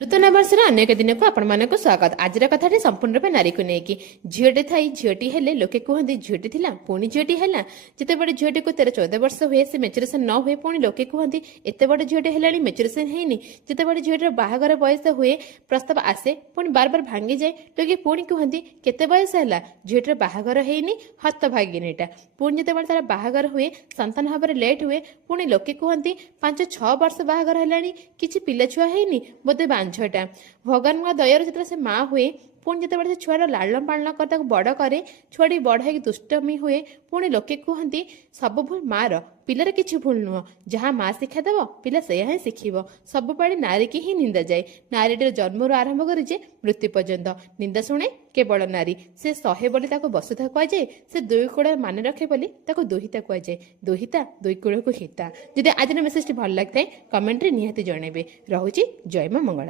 नूतन वर्षर अन्य एक दिन को आपण मानक स्वागत। आज कथाटी संपूर्ण रूप नारी को लेकिन झीटे थी झीटी हेले लोके कहते झीटी थिला पुणी झीटी है जिते बड़े झीटी को 13-14 वर्ष हुए से मेचुरेसन न हुए पुणी लोके कहते एत बड़ झीटे है मेचुरेसन है जिते बड़े झीटर बाहागर बयस हुए प्रस्ताव आसे पुणी बार बार भांगी जाए लोके पुणी कहते केते बयस है झीटर बाहागर है हत भागिनीटा पुणी जिते तार बाहागर हुए संतान भाव लेट हुए पुणी लोके कहते 5-6 वर्ष बाहागर है किसी पिला छुआ है बोधे छटा भगवान दयर जो से माँ हुए पुणी जिते से छुआर लालन पालन कर बड़ करे छुआटी बड़ है दुष्टमी हुए पुणी लोके कहते सब भूल मार पिलार किसी भूल नुह जहाँ माँ शिखादेव पिला से ही शिखब सब पाड़ी नारी की ही निंदा जाए नारीटर जन्म आरंभ करे मृत्यु पर्यंत निंदा शुणे केवल नारी से 100 बोली वसुधा कहुए से दुई कूल मान रखे बोली दुहिता कहुए दुहिता दुई कूल को हिता। जदि आज मेसेज भल लगे कमेंट रे निहाती जनइबे। रहुची जय मां मंगला।